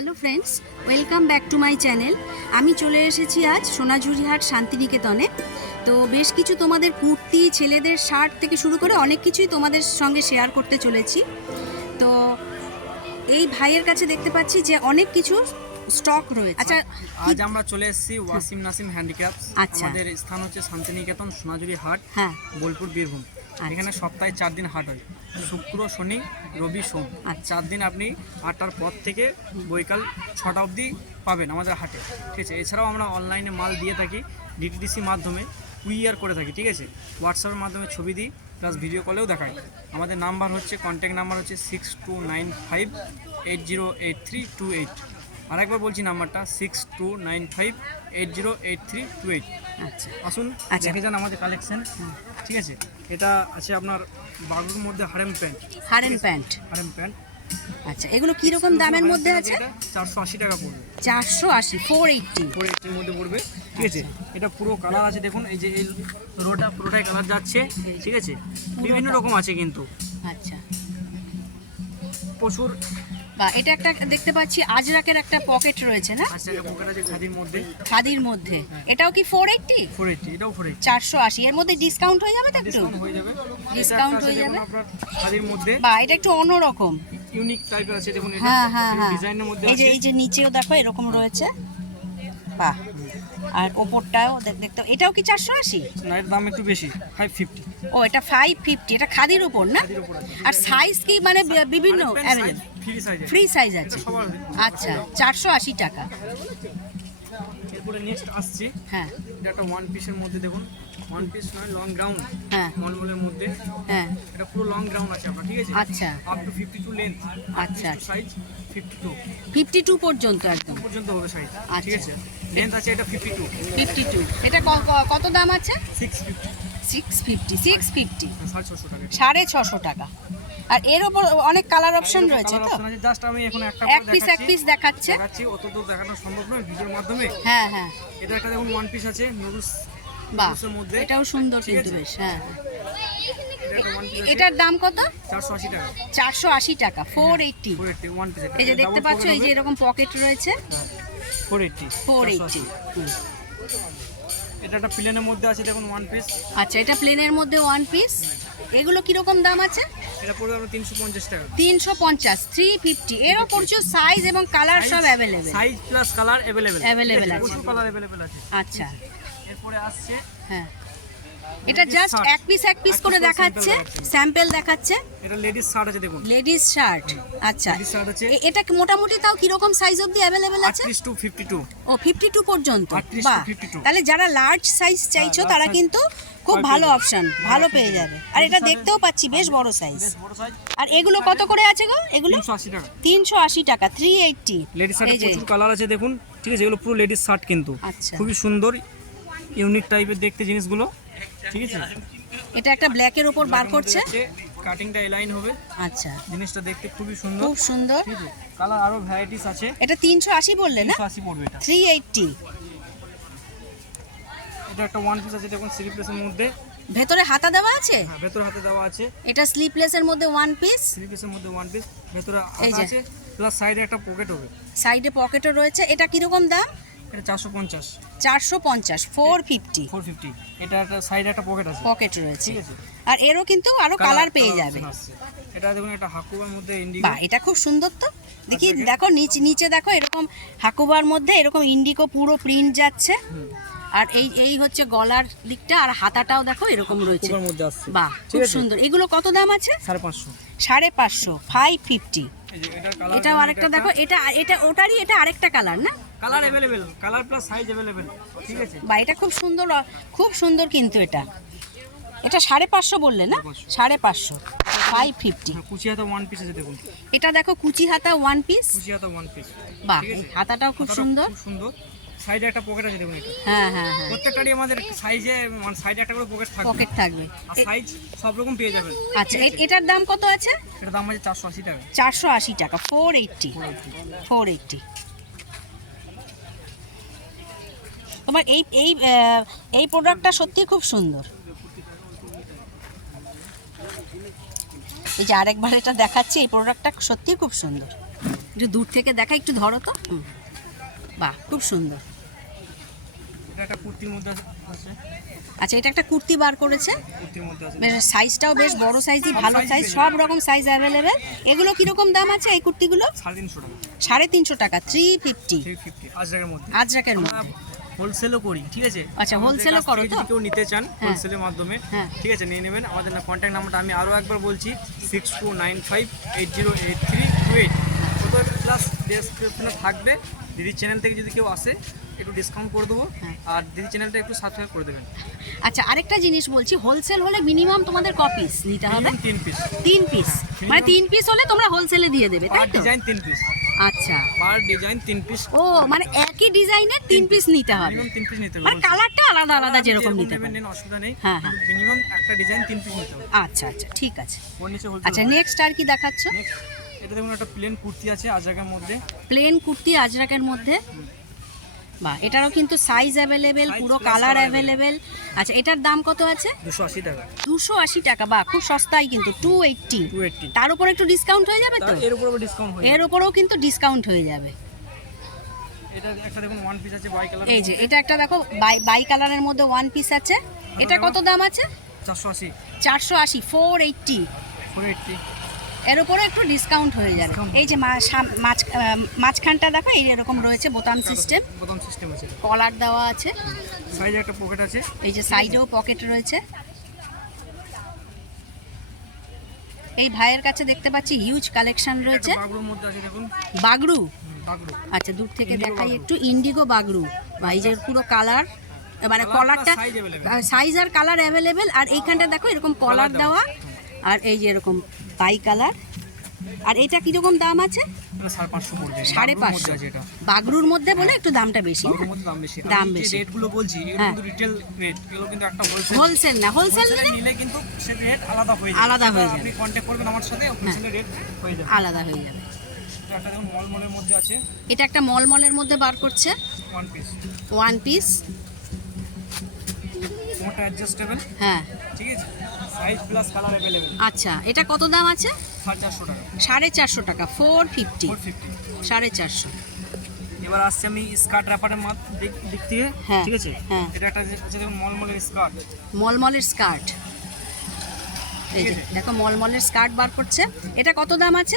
Hello friends welcome back to my channel. আমি চলে এসেছি আজ সোনাঝুরিহাট শান্তিনিকেতনে। তো বেশ কিছু তোমাদের কুর্তি ছেলেদের শার্ট থেকে শুরু করে অনেক কিছুই তোমাদের সঙ্গে শেয়ার করতে চলেছি। তো এই ভাইয়ের কাছে দেখতে পাচ্ছি যে অনেক কিছু স্টক রয়েছে। আচ্ছা আজ আমরা চলে এসেছি ওয়াসিম নাসিম হ্যান্ডিক্রাফটস। আচ্ছা। আমাদের স্থান হচ্ছে শান্তিনিকেতন সোনাঝুরি হাট হ্যাঁ। বোলপুর বীরভূম। এখানে সপ্তাহে চার দিন হাট হয়। শুক্র শনি রবি সোম। আচ্ছা। চার দিন আপনি আটটার পর থেকে বৈকাল ছটা অবধি পাবেন আমাদের হাটে ঠিক আছে? এছাড়াও আমরা অনলাইনে মাল দিয়ে থাকি ডিটিডিসি মাধ্যমে কুইয়ার করে থাকি ঠিক আছে? হোয়াটসঅ্যাপের মাধ্যমে ছবি দিই প্লাস ভিডিও কলেও দেখাই। আমাদের নাম্বার হচ্ছে কন্ট্যাক্ট নাম্বার হচ্ছে six two nine five eight zero eight three two eight আরেকবার বলছি নাম্বারটা six two nine five eight zero eight three two eight আচ্ছা। আসুন আচ্ছা। দেখে যান আমাদের কালেকশন ঠিক আছে? এটা আছে আপনার বাগুর মধ্যে harem pant harem pant harem pant আচ্ছা এগুলো কীরকম দামের মধ্যে আছে? চারশো আশি টাকা পড়বে। চারশো আশি ফোর এইটটি ফোর এইটির মধ্যে পড়বে। ঠিক আছে? এটা পুরো কালার আছে দেখুন এই যে এই রোটা পুরোটাই কালার যাচ্ছে। ঠিক আছে? বিভিন্ন রকম আছে কিন্তু। আচ্ছা। প্রচুর বা এটা একটা দেখতে পাচ্ছি আজরাকের একটা পকেট রয়েছে না? আছে খাদির মধ্যে? খাদির মধ্যে। এটাও কি ফোর এইটটি ফোর এইটি এটাও ফোর এইটি চারশো আশি। এর মধ্যে ডিসকাউন্ট হয়ে যাবে তো একটু? ডিসকাউন্ট হয়ে যাবে। হয়ে? আপনার খাদির মধ্যে। বা এটা একটু অন্যরকম। ইউনিক টাইপের আছে দেখুন হ্যাঁ হ্যাঁ হ্যাঁ। ডিজাইনের মধ্যে এই যে এই যে নিচেও দেখো এরকম রয়েছে। বাহ। আর ওপরটাও দেখ- দেখতে এটাও কি চারশো আশি? না এর দাম একটু বেশি ফাইভ ফিফটি ও এটা ফাইভ ফিফটি এটা খাদির উপর না? আর সাইজ কি মানে বিভিন্ন অ্যাভেলেবল ফ্রি সাইজ আছে। আচ্ছা চারশো আশি টাকা। এরপরে নেক্সট আসছে। হ্যাঁ। এটা একটা ওয়ান পিসের মধ্যে দেখুন। ওয়ান পিস নয় লং গ্রাউন্ড হ্যাঁ। মলমলের মধ্যে। হ্যাঁ। এটা পুরো লং গ্রাউন্ড আছে আপনার ঠিক আছে? আচ্ছা। Up to fifty two length আচ্ছা। Size fifty two fifty two পর্যন্ত একদম। পর্যন্ত হবে সাইজ আচ্ছা। ঠিক আছে? লেন্থ আছে এটা ফিফটি টু ফিফটি টু এটা কত দাম আছে? Six fifty six fifty six fifty সাড়ে ছশো টাকা। সাড়ে ছশো টাকা। আর এর ওপর অনেক কালার অপশন রয়েছে তো? জাস্ট আমি এখন একটা এক পিস এক পিস দেখাচ্ছে। দেখাচ্ছি অত তো দেখানো সম্ভব নয় ভিডিওর মাধ্যমে। হ্যাঁ হ্যাঁ। এটা একটা দেখুন ওয়ান পিস আছে নুডলস বাহ এটাও সুন্দর কিন্তু বেশ হ্যাঁ। এটার দাম কত? চারশো আশি টাকা। ফোর এইটটি পিস এই যে দেখতে পাচ্ছ এই যে এরকম পকেট রয়েছে। ফোর এইটটি ফোর এইটটি এটা একটা প্লেনের মধ্যে আছে দেখুন ওয়ান পিস আচ্ছা এটা প্লেনের মধ্যে ওয়ান পিস এগুলো কীরকম দাম আছে? এটা পড়বে আমরা তিনশো পঞ্চাশ টাকা তিনশো পঞ্চাশ থ্রি ফিফটি এরও প্রচুর সাইজ এবং কালার সব available size plus colour available available আছে। প্রচুর কালার অ্যাভেলেবেল আছে। আচ্ছা। এরপরে আসছে হ্যাঁ। এটা জাস্ট এক পিস এক পিস করে দেখাচ্ছে। স্যাম্পেল দেখাচ্ছে। এটা লেডিস শার্ট আছে দেখুন। লেডিস শার্ট আচ্ছা। এটা মোটামুটি তাও কীরকম সাইজ অবধি অ্যাভেলেবেল আছে? আটত্রিশ টু ফিফটি টু ও ফিফটি টু পর্যন্ত 38 বাহ। তাহলে যারা লার্জ সাইজ চাইছো তারা কিন্তু খুব ভালো অপশন ভালো পেয়ে যাবে। আর এটা দেখতেও পাচ্ছি বেশ বড় সাইজ বেশ বড় সাইজ আর এগুলো কত করে আছে গো এগুলো? তিনশো আশি টাকা। তিনশো আশি টাকা থ্রি এইটটি লেডিস শার্টে প্রচুর কালার আছে দেখুন। ঠিক আছে এগুলো পুরো লেডিস শার্ট কিন্তু। আচ্ছা। খুবই সুন্দর ইউনিক টাইপের দেখতে জিনিসগুলো। ঠিক আছে? এটা একটা ব্ল্যাকের ওপর বার করছে। কাটিংটা এলাইন হবে। আচ্ছা। জিনিসটা দেখতে খুবই সুন্দর। খুব সুন্দর। কালার আরও ভ্যারাইটিস আছে। এটা তিনশো আশি বললে না? তিনশো আশি পড়বে এটা। থ্রি এইটটি এটা একটা ওয়ান পিস আছে দেখুন স্লিপলেসের মধ্যে। ভেতরে হাতা দেওয়া আছে? হ্যাঁ ভেতর হাতে দেওয়া আছে। এটা স্লিপলেসের মধ্যে ওয়ান পিস স্লিপলেসের মধ্যে ওয়ান পিস ভেতরে হাতা আছে প্লাস সাইডে একটা পকেট হবে। সাইডে পকেটও রয়েছে। এটা কীরকম দাম? এটা চারশো পঞ্চাশ। চারশো পঞ্চাশ ফোর ফিফটি ফোর ফিফটি এটা একটা সাইডে একটা পকেট আছে। পকেট রয়েছে। আর এরও কিন্তু আরও কালার পেয়ে যাবে। এটা দেখুন একটা হাকুবার মধ্যে ইন্ডিগো বাহ এটা খুব সুন্দর তো। দেখি দেখো নিচে নিচে দেখো এরকম হাকুবার মধ্যে এরকম ইন্ডিকো পুরো প্রিন্ট যাচ্ছে। আর এই এই হচ্ছে গলার দিকটা আর হাতাটাও দেখো এরকম রয়েছে। বাহ খুব সুন্দর। এগুলো কত দাম আছে? সাড়ে পাঁচশো। সাড়ে পাঁচশো ফাইভ ফিফটি এটাও আরেকটা দেখো এটা এটা ওটারই এটা আরেকটা কালার না? Colour available colour plus size available ঠিক আছে? বা খুব সুন্দর খুব সুন্দর কিন্তু এটা। এটা সাড়ে পাঁচশো বললে না? সাড়ে পাঁচশো। ফাইভ ফিফটি কুচি ওয়ান পিস আছে দেখুন। এটা দেখো কুচি হাতা ওয়ান পিস কুচি ওয়ান পিস বাহ হাতাটাও খুব সুন্দর। সুন্দর। সাইডে একটা পকেট আছে দেখুন এটা। হ্যাঁ হ্যাঁ, হ্যাঁ। প্রত্যেকটাই আমাদের সাইজে মানে সাইডে একটা করে পকেট থাকবে। পকেট থাকবে। সাইজ সব রকম পেয়ে যাবেন। আচ্ছা এটার দাম কত আছে? এটার দাম আছে 480 টাকা। 480 টাকা 480 480 তোমার এই এই এই প্রোডাক্টটা সত্যি খুব সুন্দর। এই যে আরেকবার এটা দেখাচ্ছি এই প্রোডাক্টটা সত্যি খুব সুন্দর। একটু দূর থেকে দেখা একটু ধরো তো। বাহ খুব সুন্দর। আচ্ছা এটা একটা কুর্তি বার করেছে। সাইজটাও বেশ বড় সাইজই ভালো সাইজ সব রকম সাইজ অ্যাভেলেবেল এগুলো কীরকম দাম আছে এই কুর্তিগুলো? সাড়ে তিনশো টাকা। থ্রি ফিফটি আজরাকের মধ্যে। হোলসেলও করি ঠিক আছে? আচ্ছা, আমাদের wholesale ও কাছ করো তো? যদি কেউ নিতে চান হ্যাঁ। হোলসেলের মাধ্যমে হ্যাঁ। ঠিক আছে নিয়ে নেবেন। আমাদের না কন্ট্যাক্ট নাম্বারটা আমি আরও একবার বলছি six two nine five eight zero eight three two eight plus ডেসক্রিপশনে থাকবে। দিদির চ্যানেল থেকে যদি কেউ আসে একটু ডিসকাউন্ট করে দেবো। হ্যাঁ। আর দিদির চ্যানেলটা একটু সাবস্ক্রাইব করে দেবেন। আচ্ছা আরেকটা জিনিস বলছি হোলসেল হলে মিনিমাম তোমাদের ক পিস নিতে হবে? তিন পিস তিন পিস হ্যাঁ, মানে তিন পিস হলে তোমরা হোলসেলে দিয়ে দেবে তাই তো? ডিজাইন তিন পিস আচ্ছা। পার ডিজাইন তিন পিস ও মানে ডিজাইনের তিন পিস নিতে হবে। মিনিমাম তিন পিস নিতে হবে। মানে কালারটা আলাদা আলাদা যেরকম নিতে হবে নেন অসুবিধা নেই। হ্যাঁ, হ্যাঁ। মিনিমাম একটা ডিজাইন তিন পিস নিতে হবে। আচ্ছা আচ্ছা ঠিক আছে। আচ্ছা নেক্সট আর কি দেখাচ্ছ? এটা দেখুন একটা প্লেন কুর্তি আছে আজাকের মধ্যে। প্লেন কুর্তি আজরাকের মধ্যে? বাহ এটারও কিন্তু সাইজ অ্যাভেলেবেল পুরো কালার অ্যাভেলেবেল আচ্ছা এটার দাম কত আছে? দুশো আশি টাকা। দুশো আশি টাকা বাহ খুব সস্তাই কিন্তু টু এইটটি তার উপর একটু ডিসকাউন্ট হয়ে যাবে তো? এর উপর ডিসকাউন্ট এর উপরেও কিন্তু ডিসকাউন্ট হয়ে যাবে এটা একটা দেখুন ওয়ান পিস আছে বাই কালার এই যে এটা একটা দেখো বাই বাই কালারের মধ্যে ওয়ান পিস আছে। এটা কত দাম আছে? চারশো আশি। ফোর এইটটি এর উপরে একটু ডিসকাউন্ট হয়ে যাবে। এই যে মাঝখানটা দেখো এই এরকম রয়েছে বোতাম সিস্টেম বোতাম সিস্টেম আছে। কলার দেওয়া আছে। সাইজে একটা পকেট আছে। এই যে সাইডেও পকেট রয়েছে। এই ভাইয়ের কাছে দেখতে পাচ্ছি হিউজ কালেকশন রয়েছে। বাগড়ো আচ্ছা দূর থেকে দেখাই একটু ইন্ডিগো বাগরু। বা এই যে পুরো কালার মানে কলারটা। সাইজ আর কালার অ্যাভেলেবেল আর এইখানটা দেখো এরকম কলার দেওয়া আর এই যে এরকম বাই কালার আর এটা কীরকম দাম আছে? সাড়ে পাঁচশো বাগরুর মধ্যে বলে একটু দামটা বেশি। দাম বেশি। রেটগুলো বলছি হ্যাঁ। রিটেল রেট এগুলো কিন্তু একটা হোলসেল না হোলসেল নিলে কিন্তু সে রেট আলাদা হয়ে আলাদা হয়ে যাবে। আপনি কন্ট্যাক্ট করবেন আমার সাথে রেট হয়ে যাবে। আলাদা হয়ে যাবে। তো একটা দেখুন মলমলের মধ্যে আছে। এটা একটা মলমলের মধ্যে বার করছে। ওয়ান পিস ওয়ান পিস কোনটা অ্যাডজাস্টেবল হ্যাঁ। ঠিক আছে? সাইজ প্লাস কালার অ্যাভেলেবেল আচ্ছা এটা কত দাম আছে? সাড়ে চারশো টাকা। সাড়ে চারশো টাকা ফোর ফিফটি ফোর ফিফটি সাড়ে চারশো। এবার আসছে আমি স্কার্ট র্যাপারের মাত দিক থেকে। হ্যাঁ, ঠিক আছে? হ্যাঁ। এটা একটা আছে মলমলের স্কার্ট মলমলের স্কার্ট এই যে দেখো মলমলের স্কার্ট বার করছে। এটা কত দাম আছে?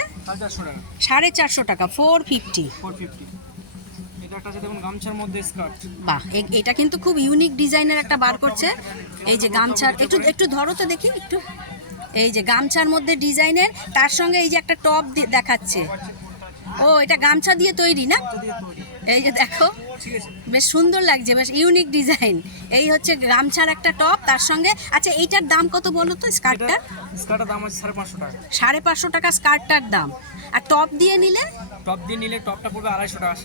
সাড়ে চারশো টাকা। ফোর ফিফটি ফোর ফিফটি এটা একটা আছে দেখুন গামছার মধ্যে স্কার্ট। বাহ এ- এটা কিন্তু খুব ইউনিক ডিজাইনের একটা বার করছে। এই যে গামছার একটু একটু ধরো তো দেখি একটু। এই যে গামছার মধ্যে ডিজাইনের তার সঙ্গে এই যে একটা টপ দেখাচ্ছে। ও এটা গামছা দিয়ে তৈরি না? এই যে দেখো। ঠিক আছে। বেশ সুন্দর লাগছে বেশ ইউনিক ডিজাইন এই হচ্ছে গামছার একটা টপ তার সঙ্গে আচ্ছা এইটার দাম কত বলো তো স্কার্টটা স্কার্টের দাম আছে সাড়ে পাঁচশো টাকা। সাড়ে পাঁচশো টাকা স্কার্টটার দাম। আর টপ দিয়ে নিলে? টপ দিয়ে নিলে টপটা পড়বে আড়াইশো টাকা।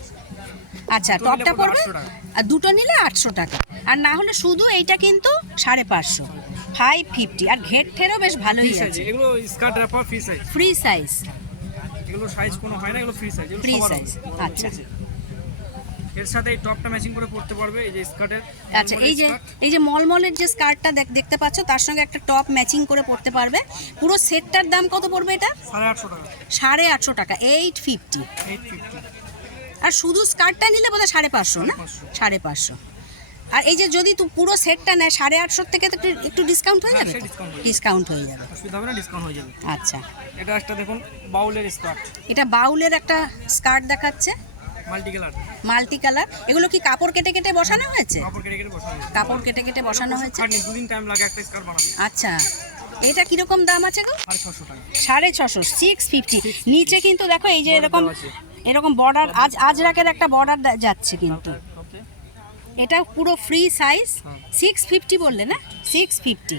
আচ্ছা টপটা পড়বে পড়বে? 800 টাকা। আর দুটো নিলে আটশো টাকা। আর না হলে শুধু এইটা কিন্তু সাড়ে পাঁচশো। ফাইভ ফিফটি আর ঘের ঠেরও বেশ ভালোই সাইজ আছে। এগুলো skirt wrapper free size free size এগুলো সাইজ কোনো হয় না এগুলো ফ্রি সাইজ size, হবে। আচ্ছা। এর সাথে এই টপটা ম্যাচিং করে পড়তে পারবে এই যে স্কার্টের আচ্ছা এই যে এই যে মলমলের যে স্কার্টটা দেখতে পাচ্ছ তার সঙ্গে একটা টপ ম্যাচিং করে পড়তে পারবে। পুরো সেটটার দাম কত পড়বে এটা? সাড়ে আটশো টাকা। সাড়ে আটশো টাকা এইট ফিফটি আর শুধু স্কার্টটা নিলে বোধহয় সাড়ে পাঁচশো না? সাড়ে পাঁচশো। আর এই যে যদি তুই পুরো সেটটা নেয় সাড়ে আটশোর থেকে তো একটু- ডিসকাউন্ট হয়ে হয়ে যাবে। ডিসকাউন্ট হয়ে যাবে। অসুবিধা হবে না ডিসকাউন্ট হয়ে যাবে। আচ্ছা। এটা একটা দেখুন বাউলের স্কার্ট এটা বাউলের একটা স্কার্ট দেখাচ্ছে। Multi colour. Multi colour. এগুলো কি কাপড় কেটে কেটে বসানো হয়েছে? কাপড় কেটে কেটে বসানো হয়েছে। কাপড় কেটে কেটে বসানো হয়েছে? দুদিন টাইম লাগে একটা স্কার্ট বানাতে। আচ্ছা। এটা কীরকম দাম আছে গো? সাড়ে ছশো সিক্স ফিফটি নিচে কিন্তু দেখো এই যে এরকম এরকম বর্ডার আজ আজরাকের একটা বর্ডার যাচ্ছে কিন্তু। এটা পুরো ফ্রি সাইজ। সিক্স ফিফটি বললে না? সিক্স ফিফটি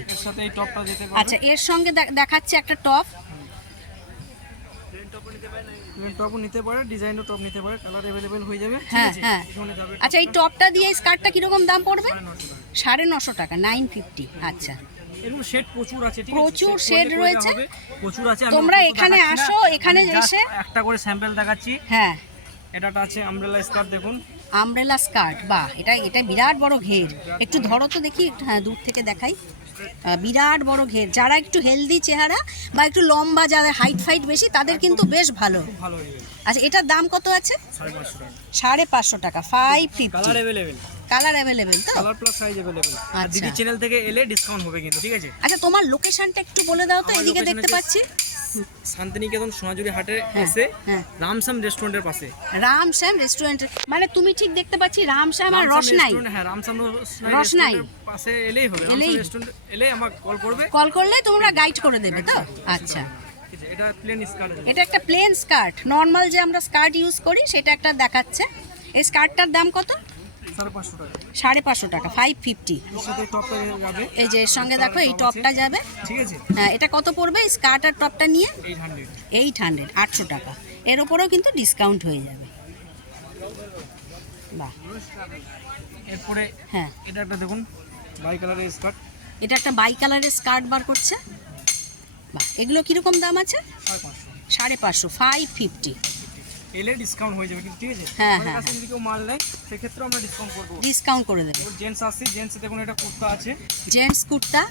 আচ্ছা এর সঙ্গে দেখাচ্ছে একটা টপ টপও নিতে পারে ডিজাইনও টপ নিতে পারে কালার অ্যাভেলেবেল হয়ে যাবে। হ্যাঁ, হ্যাঁ। আচ্ছা এই টপটা দিয়ে এই স্কার্টটা কীরকম দাম পড়বে? সাড়ে নশো টাকা। নাইন ফিফটি আচ্ছা। এরকম শেড প্রচুর আছে প্রচুর করে রয়েছে। প্রচুর আছে তোমরা এখানে আসো, এখানে এসে- একটা করে স্যাম্পল দেখাচ্ছি। হ্যাঁ। এটাটা আছে আমব্রেলা স্কার্ট দেখুন। আমব্রেলা স্কার্ট বাহ এটা এটা বিরাট বড় ঘের। একটু ধরো তো দেখি একটু হ্যাঁ দূর থেকে দেখাই। বিরাট বড় ঘের। যারা একটু হেলদি চেহারা বা একটু লম্বা যাদের হাইট ফাইট বেশি তাদের কিন্তু বেশ ভালো। আচ্ছা এটার দাম কত আছে? সাড়ে পাঁচশো টাকা। ফাইভ ফিফটি কালার অ্যাভেলেবেল তো? কালার প্লাস সাইজ অ্যাভেলেবেল আর আচ্ছা। দিদি চ্যানেল থেকে এলে ডিসকাউন্ট হবে কিন্তু ঠিক আছে? আচ্ছা তোমার লোকেশনটা একটু বলে দাও তো এদিকে দেখতে পাচ্ছি। শান্তিনিকেতন সোনাঝুরি হাটে হ্যাঁ, এসে হ্যাঁ। রামসাম রেস্টুরেন্টের পাশে। রাম শ্যাম রেস্টুরেন্ট মানে তুমি ঠিক দেখতে পাচ্ছি রাম শ্যাম আর রসনাই। হ্যাঁ রামসাম রসনাই। পাশে এলেই হবে। এলেই- রেস্টুরেন্ট এলে আমাকে কল করবে। কল করলে তোমরা গাইড করে দেবে তো? আচ্ছা। এটা প্লেন স্কার্ট এটা একটা প্লেন স্কার্ট নর্মাল যে আমরা স্কার্ট ইউজ করি সেটা একটা দেখাচ্ছে। এই স্কার্টটার দাম কত? সাড়ে পাঁচশো টাকা। ফাইভ ফিফটি এই যে এর সঙ্গে দেখো এই টপটা যাবে। হ্যাঁ এটা কত পড়বে? স্কার্ট আর টপটা নিয়ে? এইট হান্ড্রেড আটশো টাকা। এর ওপরেও কিন্তু ডিসকাউন্ট হয়ে যাবে। বাহ। এরপরে হ্যাঁ। এটা একটা দেখুন বাই কালারের স্কার্ট এটা একটা বাই কালারের স্কার্ট বার করছে। বাহ। এগুলো কীরকম দাম আছে? সাড়ে পাঁচশো। ফাইভ ফিফটি এলে ডিসকাউন্ট হয়ে যাবে কিন্তু ঠিক আছে? হ্যাঁ, হ্যাঁ, কাছে যদি কেউ মাল নেয় সেক্ষেত্রে আমরা ডিসকাউন্ট করব। ডিসকাউন্ট করে দেবে। জেন্টস আসছে জেন্টস দেখুন এটা কুর্তা আছে। জেন্টস কুর্তা?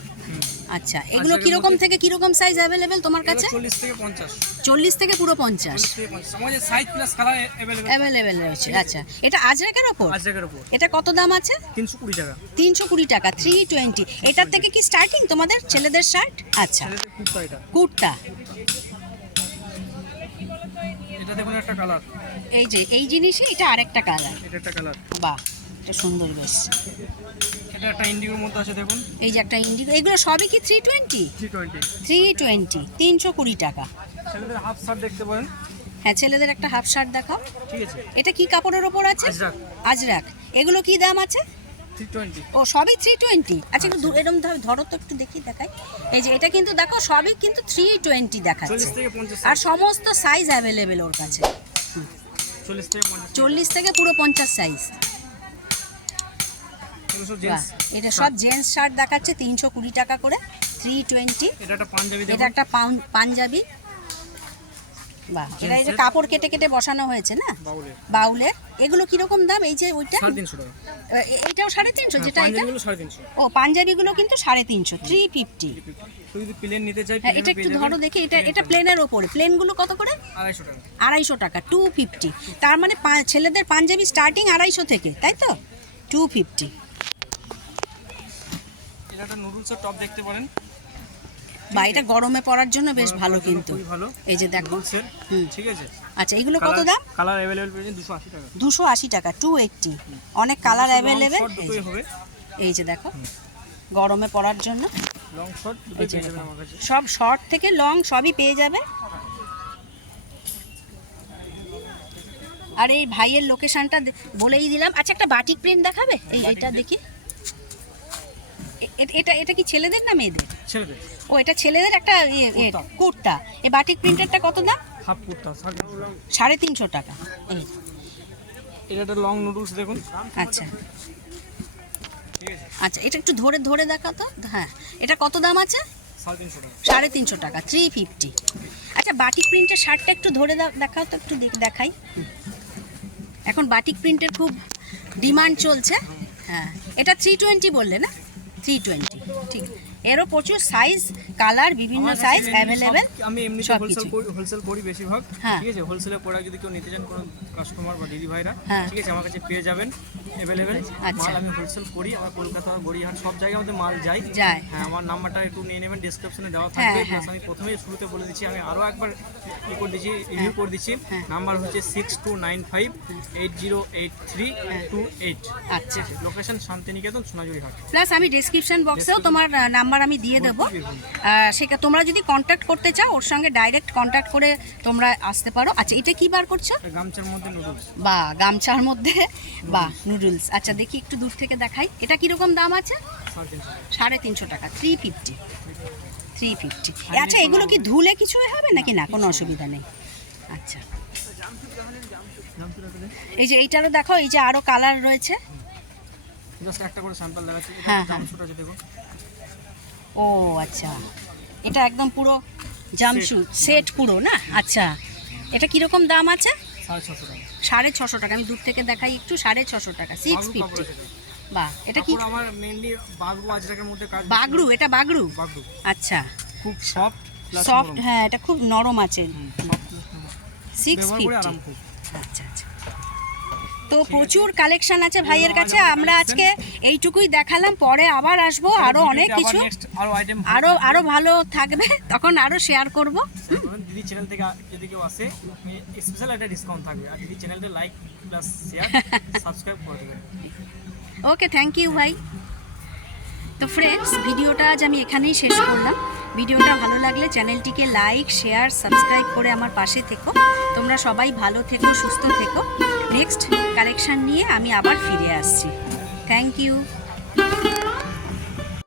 আচ্ছা এগুলো কীরকম থেকে কীরকম সাইজ অ্যাভেলেবেল তোমার কাছে? চল্লিশ থেকে পঞ্চাশ। চল্লিশ থেকে পুরো পঞ্চাশ। আমাদের সাইজ প্লাস কালার অ্যাভেলেবেল রয়েছে আচ্ছা। এটা আজরাকের ওপর? জায়গার উপর এটা কত দাম আছে? তিনশো কুড়ি টাকা। তিনশো কুড়ি টাকা থ্রি টোয়েন্টি এটার থেকে কি স্টার্টিং তোমাদের ছেলেদের শার্ট আচ্ছা। কুর্তা এটা। কুর্তা। এটা দেখুন একটা কালার এই যে এই জিনিসই এটা আরেকটা কালার এটা একটা কালার বাহ এটা সুন্দর বেশ। এটা একটা ইন্ডিগোর মধ্যে আছে দেখুন। এই যে একটা ইন্ডিগো এগুলো সবই কি three twenty three twenty three twenty তিনশো কুড়ি টাকা। ছেলেদের হাফ শার্ট দেখতে পারেন। হ্যাঁ ছেলেদের একটা হাফ শার্ট দেখাও। ঠিক আছে। এটা কি কাপড়ের ওপর আছে? আজরাক। আজরাক। এগুলো কি দাম আছে? ও সবই থ্রি টোয়েন্টি আচ্ছা একটু এরম ধরো তো একটু দেখি দেখাই। এই যে এটা কিন্তু দেখো সবই কিন্তু থ্রি টোয়েন্টি দেখাচ্ছে। আর সমস্ত সাইজ অ্যাভেলেবেল ওর কাছে। চল্লিশ থেকে পুরো পঞ্চাশ সাইজ এটা সব জেন্টস শার্ট দেখাচ্ছে তিনশো কুড়ি টাকা করে থ্রি টোয়েন্টি এটা একটা পাঞ্জাবি এটা দেখুন একটা পাউন- পাঞ্জাবি বাহ এটা এই যে কাপড় কেটে কেটে বসানো হয়েছে না? বাউলের। এগুলো কীরকম দাম? এই যে ওইটা? টাকা। সাড়ে তিনশো? হ্যাঁ, যেটা এটা? ও পাঞ্জাবিগুলো কিন্তু সাড়ে তিনশো থ্রি ফিফটি কেউ যদি প্লেন নিতে চাই হ্যাঁ এটা একটু ধরো দেখি এটা এটা প্লেনের ওপরে। প্লেনগুলো কত করে? আড়াইশো টাকা। আড়াইশো টাকা টু ফিফটি তার মানে ছেলেদের পাঞ্জাবি স্টার্টিং আড়াইশো থেকে তাই তো? টু ফিফটি এটা একটা নুডলসের টপ দেখতে পারেন। বা এটা গরমে পরার জন্য বেশ ভালো কিন্তু। এই যে দেখো। হুম। ঠিক আছে। আচ্ছা এগুলো কত দাম? কালার অ্যাভেলেবেল পেয়েছেন দুশো আশি টাকা। দুশো আশি টাকা টু এইটটি অনেক কালার অ্যাভেলেবেল হবে। এই যে দেখো। গরমে পরার জন্য। লং শর্ট সব শর্ট থেকে লং সবই পেয়ে যাবে। আর এই ভাইয়ের লোকেশনটা বলেই দিলাম। আচ্ছা একটা বাটিক প্রিন্ট দেখাবে? এই এটা দেখি। এটা এটা কি ছেলেদের না মেয়েদের? ছেলেদের। ও এটা ছেলেদের একটা ইয়ে ইয়ে, কুর্তা। এই বাটিক প্রিন্টেরটা কত দাম? হাফ কুর্তা সাড়ে তিনশো। টাকা। এটা একটা লং নুডলস দেখুন। আচ্ছা। আচ্ছা এটা একটু ধরে ধরে দেখা তো। হ্যাঁ। এটা কত দাম আছে? সাড়ে তিনশো টাকা। থ্রি ফিফটি আচ্ছা বাটিক প্রিন্টের শার্টটা একটু ধরে দেখাও তো একটু দেখাই। এখন বাটিক প্রিন্টের খুব ডিমান্ড চলছে। হ্যাঁ। এটা থ্রি টোয়েন্টি বললে না? থ্রি টোয়েন্টি ঠিক। এরও প্রচুর সাইজ কালার বিভিন্ন সাইজ অ্যাভেলেবেল আমি এমনি সব হোলসেল করি হোলসেল করি বেশিরভাগ। হ্যাঁ। ঠিক আছে? হোলসেলের প্রোডাক্ট যদি কেউ নিতে চান কোনো কাস্টমার বা দিদি ভাইরা হ্যাঁ। ঠিক আছে? আমার কাছে পেয়ে যাবেন অ্যাভেলেবেল আচ্ছা। মাল আমি হোলসেল করি আমার কলকাতা গড়িয়াহাট সব জায়গায় আমাদের মাল যায় যায় হ্যাঁ আমার নাম্বারটা একটু নিয়ে নেবেন ডিসক্রিপশনে দেওয়া হ্যাঁ, থাকবে। প্লাস আমি প্রথমেই শুরুতে বলে দিচ্ছি আমি আরও একবার ই করে দিচ্ছি রিভিউ করে দিচ্ছি। নাম্বার হচ্ছে six two nine five eight zero eight three two eight আচ্ছা। লোকেশন শান্তিনিকেতন সোনাঝুরি হাট। প্লাস আমি ডেসক্রিপশন বক্সেও তোমার নাম্বার আমি দিয়ে দেবো। সেটা তোমরা যদি কন্ট্যাক্ট করতে চাও ওর সঙ্গে ডাইরেক্ট কন্ট্যাক্ট করে তোমরা আসতে পারো। আচ্ছা এটা কি বার করছ? গামছার মধ্যে নুডলস বা গামছার মধ্যে? বা নুডলস আচ্ছা দেখি একটু দূর থেকে দেখাই। এটা কীরকম দাম আছে? সাড়ে তিনশো টাকা। থ্রি ফিফটি থ্রি ফিফটি আচ্ছা এগুলো কি ধুলে কিছু হবে নাকি না? কোনো অসুবিধা নেই। আচ্ছা। এই যে এইটারও দেখো এই যে আরও কালার রয়েছে। জাস্ট একটা করে স্যাম্পল দেখাচ্ছি। হ্যাঁ, হ্যাঁ। ও আচ্ছা। এটা একদম পুরো জামশুট সেট। পুরো না? আচ্ছা। এটা কীরকম দাম আছে? সাড়ে ছশো টাকা। আমি দূর থেকে দেখাই একটু সাড়ে ছশো টাকা সিক্স ফিফটি আছে এটা। বাহ এটা কি? আমার মেইনলি বাগরু আজরাকের মধ্যে কাজ বাগরু এটা বাগরু? বাগরু। আচ্ছা। খুব সফট সফট হ্যাঁ এটা খুব নরম আছে। সিক্স ফিফটি আচ্ছা আচ্ছা। তো প্রচুর কালেকশন আছে ভাইয়ের কাছে। আমরা আজকে এইটুকুই দেখালাম পরে আবার আসব আরও অনেক কিছু। next আরও আরও আরও ভালো থাকবে তখন আরও শেয়ার করব। দিদি চ্যানেল থেকে যদি কেউ আসে স্পেশাল একটা ডিসকাউন্ট থাকবে। আর দিদি চ্যানেলটা লাইক প্লাস শেয়ার সাবস্ক্রাইব করে ওকে থ্যাংক ইউ ভাই। তো ফ্রেন্ডস ভিডিওটা আজ আমি এখানেই শেষ করলাম। ভিডিওটা ভালো লাগলে চ্যানেলটিকে লাইক শেয়ার সাবস্ক্রাইব করে আমার পাশে থেকো। তোমরা সবাই ভালো থেকো সুস্থ থেকো। নেক্সট কালেকশান নিয়ে আমি আবার ফিরে আসছি। Thank you